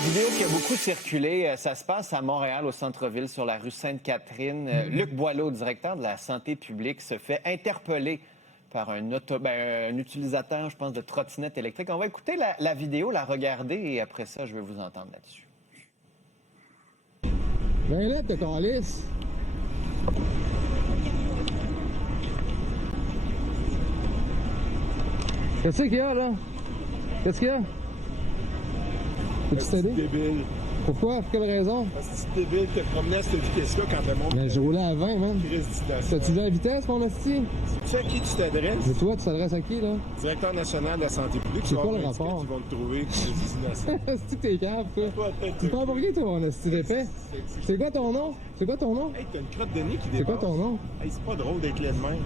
Vidéo qui a beaucoup circulé, ça se passe à Montréal, au centre-ville, sur la rue Sainte-Catherine. Luc Boileau, directeur de la santé publique, se fait interpeller par un utilisateur, je pense, de trottinette électrique. On va écouter la vidéo, la regarder, et après ça, je vais vous entendre là-dessus. Viens là, t'es calisse. Qu'est-ce qu'il y a, là? Qu'est-ce qu'il y a? Peux-tu t'aider? Débile. Pourquoi? Pour quelle raison? Parce que c'est débile, te promener à cette vitesse-là quand t'es monté. Mais je roulais à 20, man. T'as-tu T'as-tu vu la vitesse, mon esti? Tu sais à qui tu t'adresses? Mais toi, tu t'adresses à qui, là? Directeur national de la santé publique. C'est tu vas quoi le avoir un rapport? étiquette, ils vont te trouver. Est-ce que t'es cave, toi? Toi, Tu parles pour qui, toi, mon esti d'épais? C'est quoi ton nom? C'est quoi ton nom? Hey, t'as une crotte de nez qui dépasse. C'est quoi ton nom? Hey, c'est pas drôle d'être laid de même.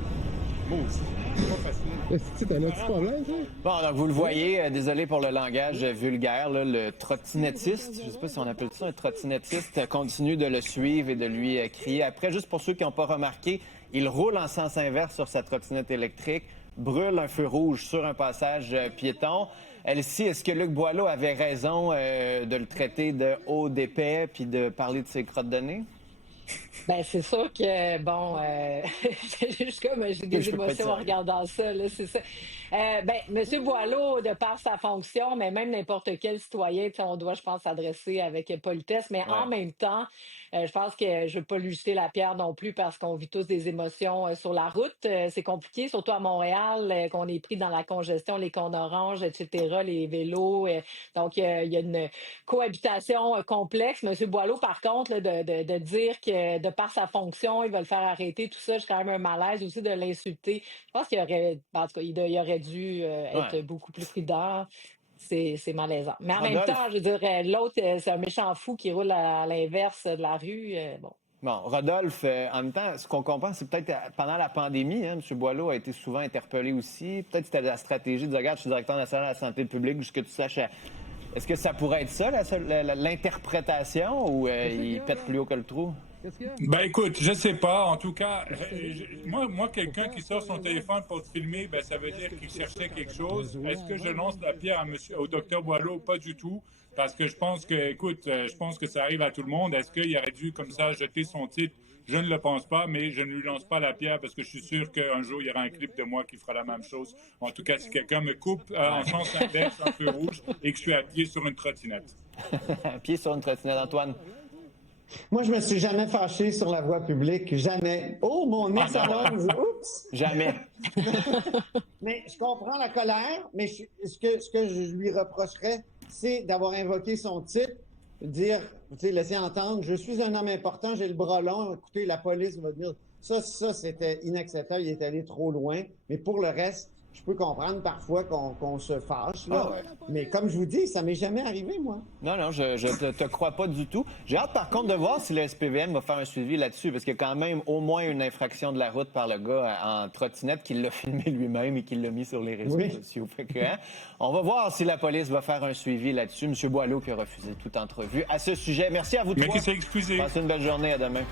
Moi aussi. C'est pas facile. Est-ce que t'as un petit problème, ça? Bon, donc vous le voyez, désolé pour le langage vulgaire, là, le trottinettiste, je ne sais pas si on appelle ça un trottinettiste, continue de le suivre et de lui crier après. Juste pour ceux qui n'ont pas remarqué, il roule en sens inverse sur sa trottinette électrique, brûle un feu rouge sur un passage piéton. Elsie, est-ce que Luc Boileau avait raison de le traiter de haut d'épais puis de parler de ses crottes de nez? Ben c'est sûr que bon, j'ai juste comme j'ai des émotions en regardant ça, là, c'est ça. Monsieur Boileau, de par sa fonction, mais même n'importe quel citoyen, on doit, je pense, s'adresser avec politesse, mais en même temps, je pense que je veux pas lui jeter la pierre non plus parce qu'on vit tous des émotions sur la route. C'est compliqué, surtout à Montréal, qu'on est pris dans la congestion, les cônes oranges, etc., les vélos. Donc, il y a une cohabitation complexe. Monsieur Boileau, par contre, là, de dire que de par sa fonction, il va le faire arrêter, tout ça, j'ai quand même un malaise aussi de l'insulter. Je pense qu'il aurait, en tout cas, il aurait dû être beaucoup plus prudent. C'est malaisant. Mais en même temps, je dirais, l'autre, c'est un méchant fou qui roule à l'inverse de la rue. Bon, Rodolphe, en même temps, ce qu'on comprend, c'est peut-être pendant la pandémie, hein, M. Boileau a été souvent interpellé aussi. Peut-être que c'était la stratégie de dire, regarde, je suis directeur national de la santé publique, jusque tu saches. Est-ce que ça pourrait être ça, l'interprétation, ou il pète plus haut que le trou? Ben écoute, je sais pas. En tout cas, moi, quelqu'un qui sort son téléphone pour te filmer, ben ça veut dire qu'il cherchait quelque chose. Est-ce que je lance la pierre au docteur Boileau? Pas du tout, parce que je pense que ça arrive à tout le monde. Est-ce qu'il aurait dû comme ça jeter son titre? Je ne le pense pas, mais je ne lui lance pas la pierre parce que je suis sûr qu'un jour il y aura un clip de moi qui fera la même chose. En tout cas, si quelqu'un me coupe en sens inverse, en feu rouge, et que je suis à pied sur une trottinette. Pied sur une trottinette, Antoine. Moi, je me suis jamais fâché sur la voie publique, jamais. Oh, mon nez s'allonge, oups! Jamais. Mais je comprends la colère, mais ce que je lui reprocherais, c'est d'avoir invoqué son titre, dire, laisser entendre, je suis un homme important, j'ai le bras long, écoutez, la police va dire, ça, c'était inacceptable, il est allé trop loin, mais pour le reste, je peux comprendre parfois qu'on se fâche, là. Mais comme je vous dis, ça m'est jamais arrivé, moi. Non, je te crois pas du tout. J'ai hâte, par contre, de voir si le SPVM va faire un suivi là-dessus, parce qu'il y a quand même au moins une infraction de la route par le gars en trottinette qui l'a filmé lui-même et qui l'a mis sur les réseaux sociaux. Fait que, on va voir si la police va faire un suivi là-dessus. M. Boileau qui a refusé toute entrevue à ce sujet. Merci à vous trois. Mais qui s'est excusé. Passez une belle journée. À demain.